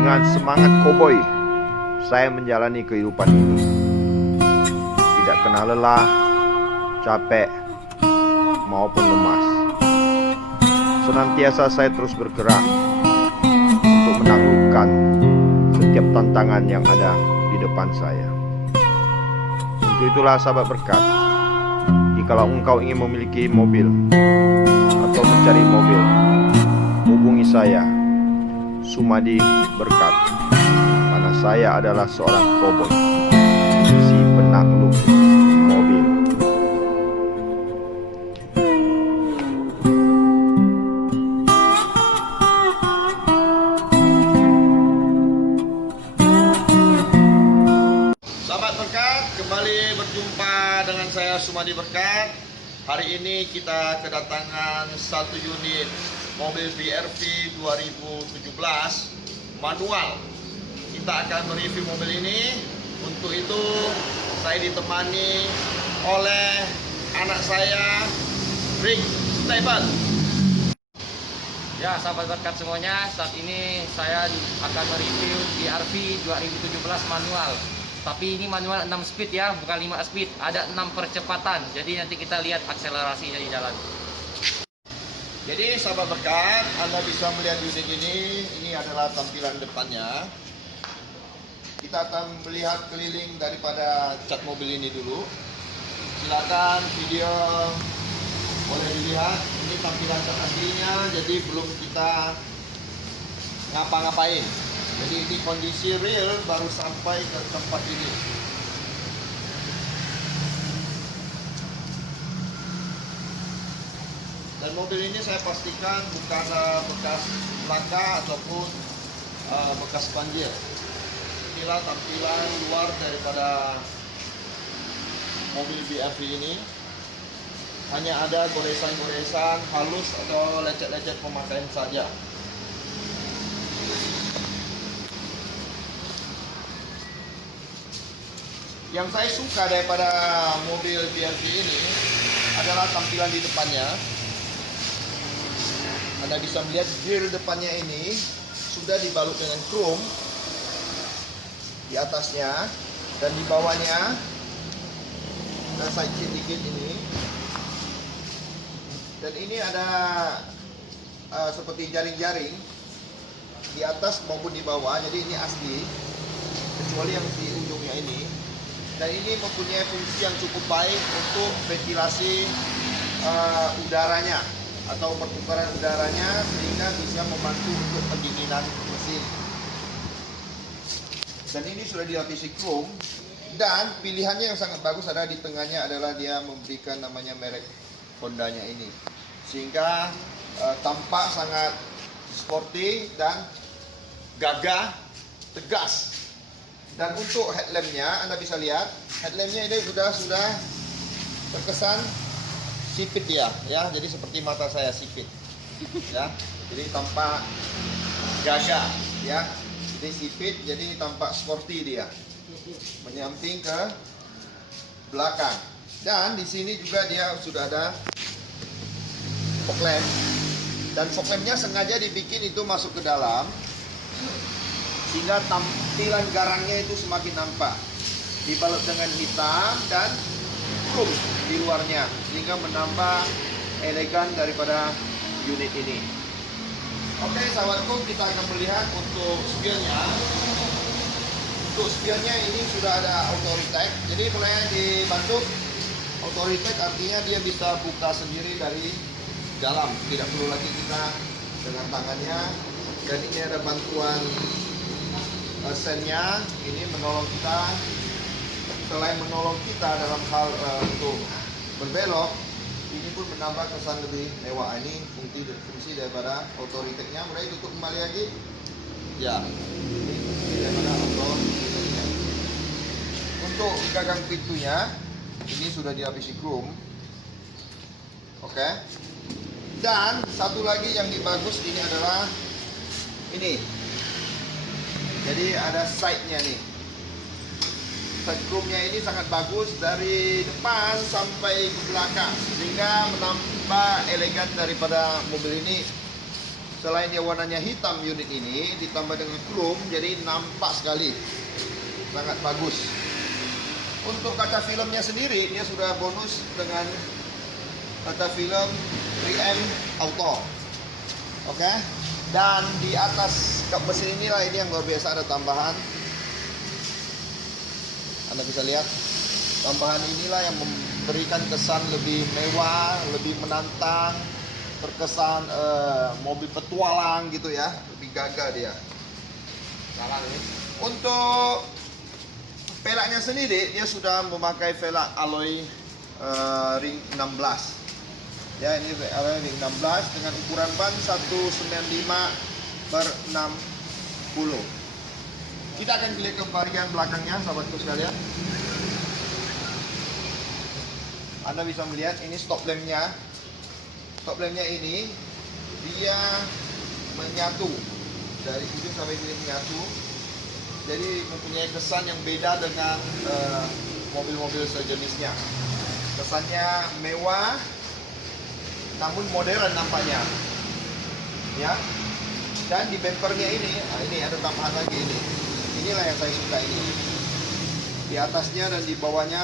Dengan semangat koboi, saya menjalani kehidupan ini. Tidak kenal lelah, capek, maupun lemas. Senantiasa saya terus bergerak untuk menaklukkan setiap tantangan yang ada di depan saya. Untuk itulah sahabat berkat, jikalau engkau ingin memiliki mobil atau mencari mobil, hubungi saya, Sumadi Berkat, karena saya adalah seorang koboi, si penakluk mobil. Sahabat Berkat, kembali berjumpa dengan saya Sumadi Berkat. Hari ini kita kedatangan satu unit mobil BRV 2017 manual. Kita akan mereview mobil ini. Untuk itu saya ditemani oleh anak saya, Rick Stephen. Ya, sahabat berkat semuanya, saat ini saya akan mereview BRV 2017 manual. Tapi ini manual 6 speed ya, bukan 5 speed. Ada 6 percepatan. Jadi nanti kita lihat akselerasinya di jalan. Jadi sahabat berkat, Anda bisa melihat unit ini adalah tampilan depannya. Kita akan melihat keliling daripada cat mobil ini dulu. Silakan video boleh dilihat. Ini tampilan cat aslinya, jadi belum kita ngapa-ngapain. Jadi ini kondisi real baru sampai ke tempat ini. Dan mobil ini saya pastikan bukan bekas laka ataupun bekas banjir. Inilah tampilan luar daripada mobil BRV ini. Hanya ada goresan-goresan halus atau lecet-lecet pemakaian saja. Yang saya suka daripada mobil BRV ini adalah tampilan di depannya. Anda bisa melihat grill depannya ini sudah dibalut dengan chrome di atasnya, dan di bawahnya ada side shade dikit ini. Dan ini ada seperti jaring-jaring di atas maupun di bawah, jadi ini asli kecuali yang di ujungnya ini. Dan ini mempunyai fungsi yang cukup baik untuk ventilasi udaranya atau pertukaran udaranya, sehingga bisa membantu untuk pendinginan mesin. Dan ini sudah dilapisi chrome, dan pilihannya yang sangat bagus adalah di tengahnya adalah dia memberikan namanya merek Hondanya ini, sehingga tampak sangat sporty dan gagah, tegas. Dan untuk headlampnya, Anda bisa lihat headlampnya ini sudah terkesan sipit ya, jadi seperti mata saya sipit, ya. Jadi tampak gagah, ya. Jadi sipit, jadi tampak sporty dia, menyamping ke belakang. Dan di sini juga dia sudah ada fog lamp, dan fog lampnya sengaja dibikin itu masuk ke dalam, sehingga tampilan garangnya itu semakin nampak, dibalut dengan hitam dan chrome di luarnya, sehingga menambah elegan daripada unit ini. Oke sahabatku, kita akan melihat untuk spionnya. Untuk spionnya ini sudah ada auto retake, jadi mulai dibantu auto retake, artinya dia bisa buka sendiri dari dalam, tidak perlu lagi kita dengan tangannya. Dan ini ada bantuan sennya, ini menolong kita. Selain menolong kita dalam hal untuk berbelok, ini pun menambah kesan lebih mewah. Ini fungsi daripada auto retake-nya. Mulai tutup kembali lagi. Ya, ini fungsi daripada auto retake-nya. Untuk gagang pintunya, ini sudah dilapisi chrome. Oke. Dan satu lagi yang bagus ini adalah ini. Jadi ada side-nya nih. Side chrome-nya ini sangat bagus dari depan sampai ke belakang, sehingga menambah elegan daripada mobil ini. selain dia warnanya hitam unit ini ditambah dengan chrome, jadi nampak sekali, sangat bagus. Untuk kaca filmnya sendiri dia sudah bonus dengan kaca film 3M Auto. Oke. Dan di atas kap mesin inilah ini yang luar biasa, ada tambahan. Anda bisa lihat tambahan inilah yang memberikan kesan lebih mewah, lebih menantang, terkesan mobil petualang gitu ya, lebih gagah dia. Salah ini. Untuk pelaknya sendiri dia sudah memakai velg alloy ring 16. Ya, ini alloy ring 16 dengan ukuran ban 195/60. Kita akan lihat ke bagian belakangnya, sahabatku sekalian. Anda bisa melihat ini stop lampnya. Stop lampnya ini dia menyatu dari ujung sampai ujung, menyatu. Jadi mempunyai kesan yang beda dengan mobil-mobil sejenisnya. Kesannya mewah, namun modern nampaknya. Ya. Dan di bumpernya ini ada tambahan lagi ini. Inilah yang saya suka ini. Di atasnya dan di bawahnya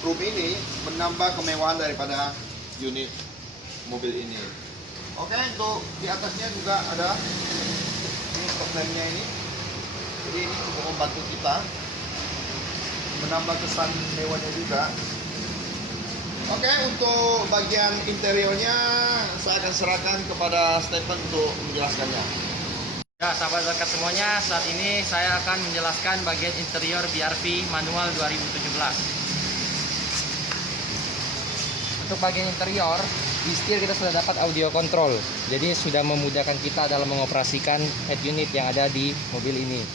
chrome ini menambah kemewahan daripada unit mobil ini. Oke, untuk di atasnya juga ada ini stop lampnya ini. Jadi ini cukup membantu kita menambah kesan mewahnya juga. Oke, untuk bagian interiornya saya akan serahkan kepada Stephen untuk menjelaskannya. Ya, sahabat berkat semuanya, saat ini saya akan menjelaskan bagian interior BRV manual 2017. Untuk bagian interior, di setir kita sudah dapat audio control. Jadi sudah memudahkan kita dalam mengoperasikan head unit yang ada di mobil ini.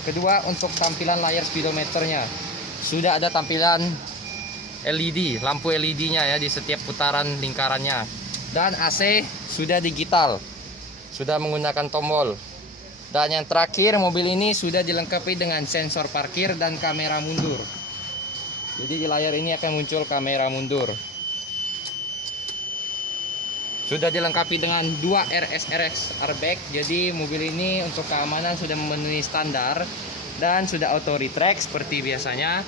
Kedua, untuk tampilan layar speedometernya sudah ada tampilan LED, lampu LED-nya ya di setiap putaran lingkarannya. Dan AC sudah digital, sudah menggunakan tombol. Dan yang terakhir, mobil ini sudah dilengkapi dengan sensor parkir dan kamera mundur. Jadi di layar ini akan muncul kamera mundur. Sudah dilengkapi dengan 2 RSRX airbag. Jadi mobil ini untuk keamanan sudah memenuhi standar dan sudah auto retract seperti biasanya.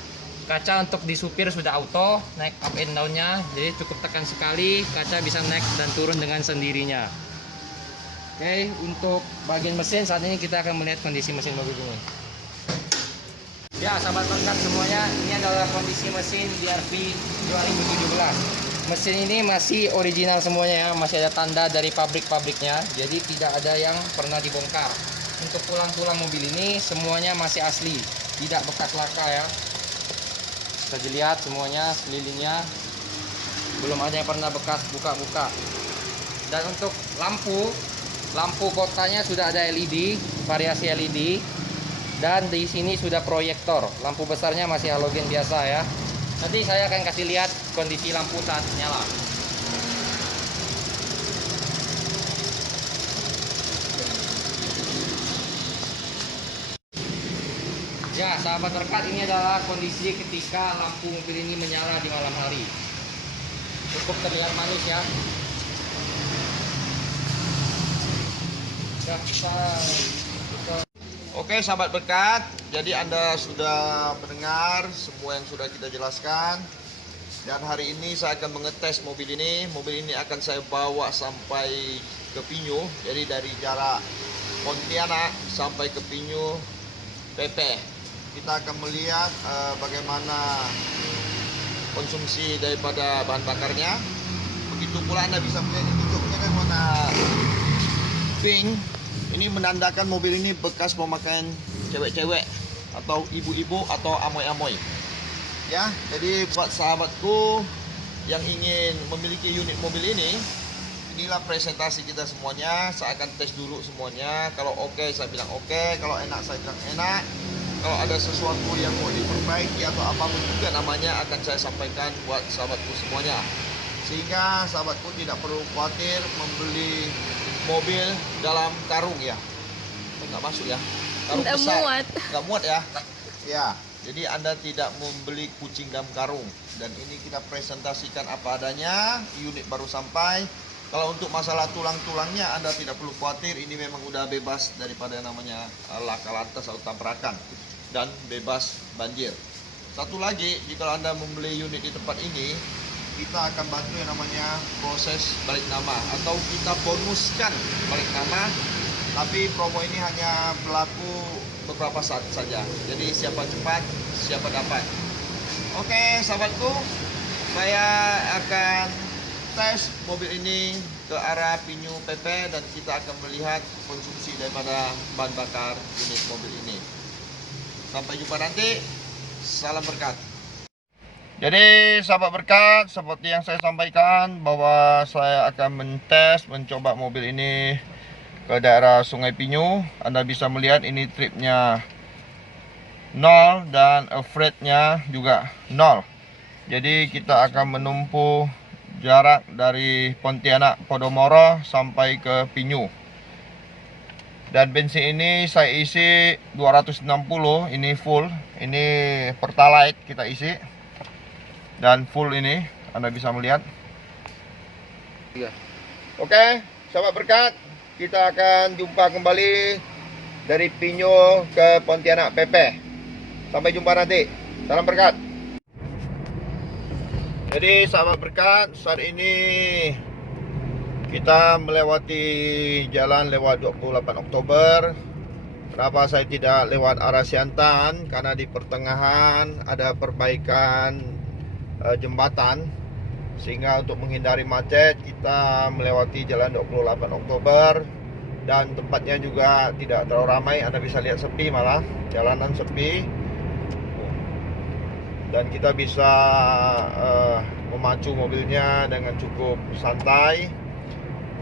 Kaca untuk di supir sudah auto, naik up and down-nya. Jadi cukup tekan sekali, kaca bisa naik dan turun dengan sendirinya. Oke, untuk bagian mesin saat ini kita akan melihat kondisi mesin mobil ini. Ya, sahabat berkat semuanya, ini adalah kondisi mesin BRV 2017. Mesin ini masih original semuanya ya, masih ada tanda dari pabrik-pabriknya, jadi tidak ada yang pernah dibongkar. Untuk tulang-tulang mobil ini semuanya masih asli, tidak bekas laka ya. Bisa dilihat semuanya sekelilingnya belum ada yang pernah bekas buka-buka. Dan untuk lampu kotanya sudah ada LED, variasi LED. Dan di sini sudah proyektor. Lampu besarnya masih halogen biasa ya. Nanti saya akan kasih lihat kondisi lampu saat nyala. Ya, sahabat berkat, ini adalah kondisi ketika lampu mobil ini menyala di malam hari. Cukup terlihat manis ya. Oke, sahabat berkat, jadi Anda sudah mendengar semua yang sudah kita jelaskan. Dan hari ini saya akan mengetes mobil ini. Mobil ini akan saya bawa sampai ke Pinyu. Jadi dari jarak Pontianak sampai ke Pinyu PP. Kita akan melihat bagaimana konsumsi daripada bahan bakarnya. Begitu pula Anda bisa melihat ini joknya kan warna pink. Ini menandakan mobil ini bekas pemakaian cewek-cewek atau ibu-ibu atau amoy-amoy. Ya, jadi buat sahabatku yang ingin memiliki unit mobil ini, inilah presentasi kita semuanya. Saya akan tes dulu semuanya. Kalau oke, saya bilang oke. Kalau enak, saya bilang enak. Kalau ada sesuatu yang mau diperbaiki atau apapun juga namanya, akan saya sampaikan buat sahabatku semuanya. Sehingga sahabatku tidak perlu khawatir membeli mobil dalam karung ya. Nggak masuk ya. Karung Nggak besar. muat. Nggak muat ya. Ya. Jadi Anda tidak membeli kucing dalam karung. Dan ini kita presentasikan apa adanya. Unit baru sampai. Kalau untuk masalah tulang-tulangnya Anda tidak perlu khawatir, ini memang udah bebas daripada namanya laka lantas atau tabrakan dan bebas banjir. Satu lagi, jika Anda membeli unit di tempat ini, kita akan bantu yang namanya proses balik nama atau kita bonuskan balik nama, tapi promo ini hanya berlaku beberapa saat saja. Jadi siapa cepat, siapa dapat. Oke, sahabatku, saya akan tes mobil ini ke arah Pinyu PP dan kita akan melihat konsumsi daripada bahan bakar unit mobil ini. Sampai jumpa nanti. Salam berkat. Jadi sahabat berkat, seperti yang saya sampaikan bahwa saya akan mencoba mobil ini ke daerah Sungai Pinyu. Anda bisa melihat ini tripnya 0 dan freight-nya juga 0. Jadi kita akan menempuh jarak dari Pontianak Podomoro sampai ke Pinyu. Dan bensin ini saya isi 260, ini full, ini Pertalite kita isi. Dan full ini, Anda bisa melihat. Oke, sahabat berkat, kita akan jumpa kembali dari Pinyu ke Pontianak PP. Sampai jumpa nanti. Salam berkat. Jadi sahabat berkat, saat ini kita melewati jalan lewat 28 Oktober. Kenapa saya tidak lewat arah Siantan? Karena di pertengahan ada perbaikan jembatan, sehingga untuk menghindari macet kita melewati jalan 28 Oktober. Dan tempatnya juga tidak terlalu ramai, Anda bisa lihat sepi, malah jalanan sepi. Dan kita bisa memacu mobilnya dengan cukup santai.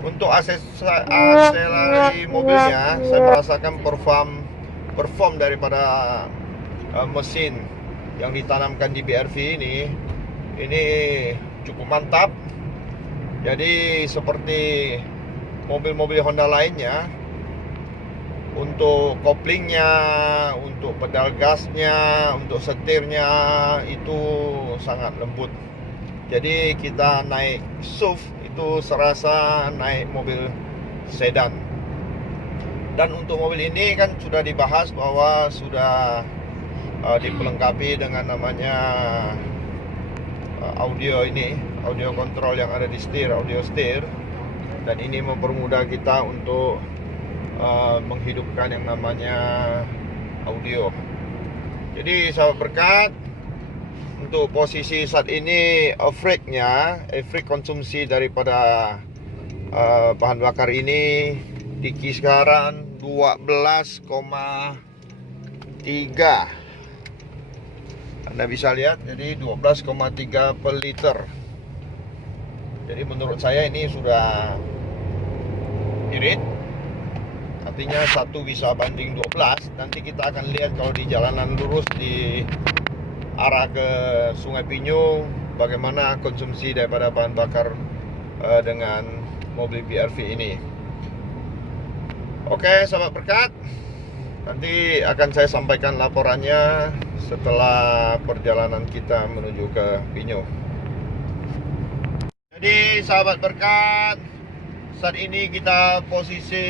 Untuk akselerasi mobilnya, saya merasakan perform daripada mesin yang ditanamkan di BRV ini cukup mantap. Jadi seperti mobil-mobil Honda lainnya, untuk koplingnya, untuk pedal gasnya, untuk setirnya itu sangat lembut. Jadi kita naik SUV itu serasa naik mobil sedan. Dan untuk mobil ini kan sudah dibahas bahwa sudah dipelengkapi dengan namanya audio control yang ada di setir, audio steer. Dan ini mempermudah kita untuk menghidupkan yang namanya audio. Jadi sahabat berkat, untuk posisi saat ini average konsumsi daripada bahan bakar ini di kisaran 12,3. Anda bisa lihat, jadi 12,3 per liter. Jadi menurut saya ini sudah irit. Artinya 1 bisa banding 12. Nanti kita akan lihat kalau di jalanan lurus di arah ke Sungai Pinyu bagaimana konsumsi daripada bahan bakar dengan mobil BRV ini. Oke sahabat berkat, nanti akan saya sampaikan laporannya setelah perjalanan kita menuju ke Pinyu. Jadi sahabat berkat, saat ini kita posisi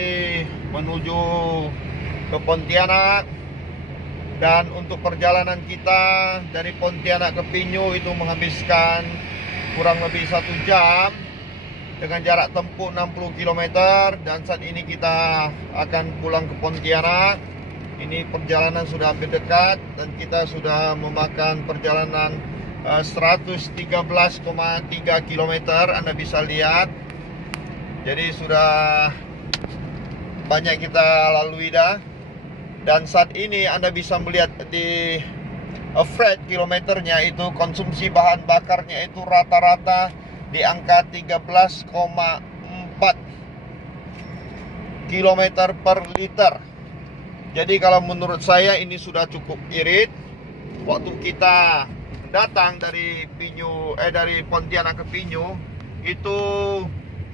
menuju ke Pontianak. Dan untuk perjalanan kita dari Pontianak ke Pinyu itu menghabiskan kurang lebih 1 jam dengan jarak tempuh 60 km. Dan saat ini kita akan pulang ke Pontianak. Ini perjalanan sudah hampir dekat dan kita sudah memakan perjalanan 113,3 km. Anda bisa lihat. Jadi sudah banyak kita lalui dah. Dan saat ini Anda bisa melihat di average kilometernya itu konsumsi bahan bakarnya itu rata-rata di angka 13,4 km per liter. Jadi kalau menurut saya ini sudah cukup irit. Waktu kita datang dari dari Pontianak ke Pinyu itu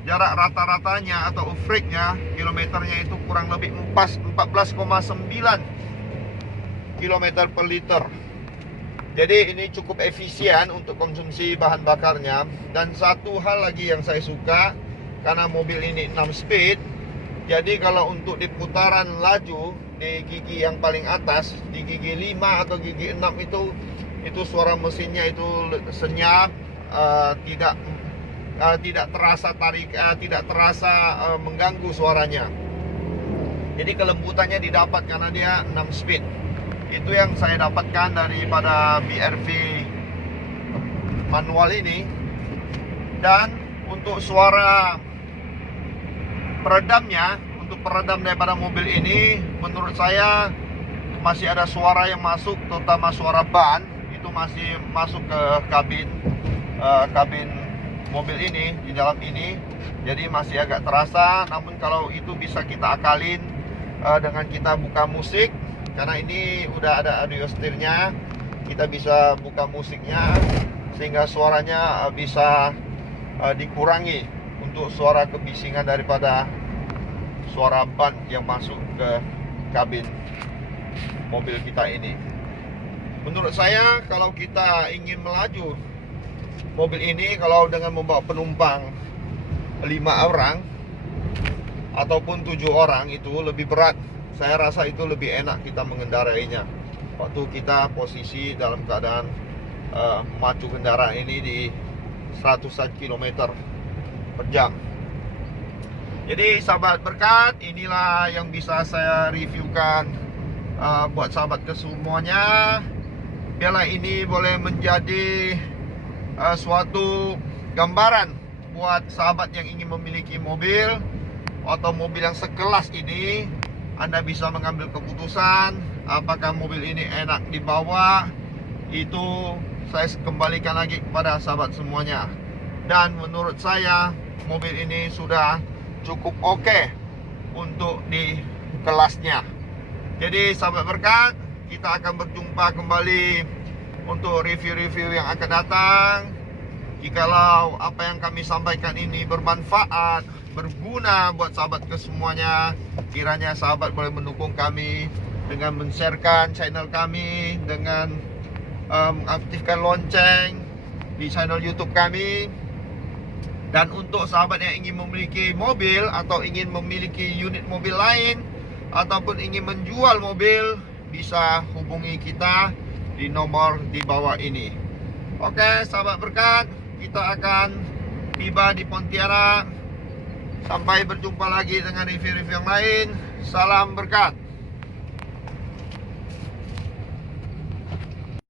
jarak rata-ratanya atau average-nya kilometernya itu kurang lebih 14,9 km per liter. Jadi ini cukup efisien untuk konsumsi bahan bakarnya. Dan satu hal lagi yang saya suka, karena mobil ini 6 speed. Jadi kalau untuk di putaran laju di gigi yang paling atas, di gigi 5 atau gigi 6 itu suara mesinnya itu senyap, tidak terasa tidak terasa mengganggu suaranya. Jadi kelembutannya didapat karena dia 6 speed. Itu yang saya dapatkan daripada BRV manual ini. Dan untuk suara peredamnya, untuk peredam daripada mobil ini, menurut saya masih ada suara yang masuk, terutama suara ban itu masih masuk ke kabin mobil ini, di dalam ini. Jadi masih agak terasa. Namun kalau itu bisa kita akalin dengan kita buka musik, karena ini udah ada audio setirnya, kita bisa buka musiknya sehingga suaranya bisa dikurangi untuk suara kebisingan daripada suara ban yang masuk ke kabin mobil kita ini. Menurut saya kalau kita ingin melaju mobil ini, kalau dengan membawa penumpang 5 orang ataupun 7 orang, itu lebih berat. Saya rasa itu lebih enak kita mengendarainya waktu kita posisi dalam keadaan memacu kendaraan ini di 100 km per jam. Jadi sahabat berkat, inilah yang bisa saya reviewkan buat sahabat kesemuanya. Biarlah ini boleh menjadi suatu gambaran buat sahabat yang ingin memiliki mobil atau mobil yang sekelas ini. Anda bisa mengambil keputusan apakah mobil ini enak dibawa. Itu saya kembalikan lagi kepada sahabat semuanya. Dan menurut saya mobil ini sudah cukup oke untuk di kelasnya. Jadi sahabat berkat, kita akan berjumpa kembali untuk review-review yang akan datang. Jikalau apa yang kami sampaikan ini bermanfaat, berguna buat sahabat kesemuanya, kiranya sahabat boleh mendukung kami dengan men-sharekan channel kami, dengan aktifkan lonceng di channel YouTube kami. Dan untuk sahabat yang ingin memiliki mobil atau ingin memiliki unit mobil lain ataupun ingin menjual mobil, bisa hubungi kita di nomor di bawah ini. Oke sahabat berkat, kita akan tiba di Pontianak. Sampai berjumpa lagi dengan review-review yang lain. Salam berkat.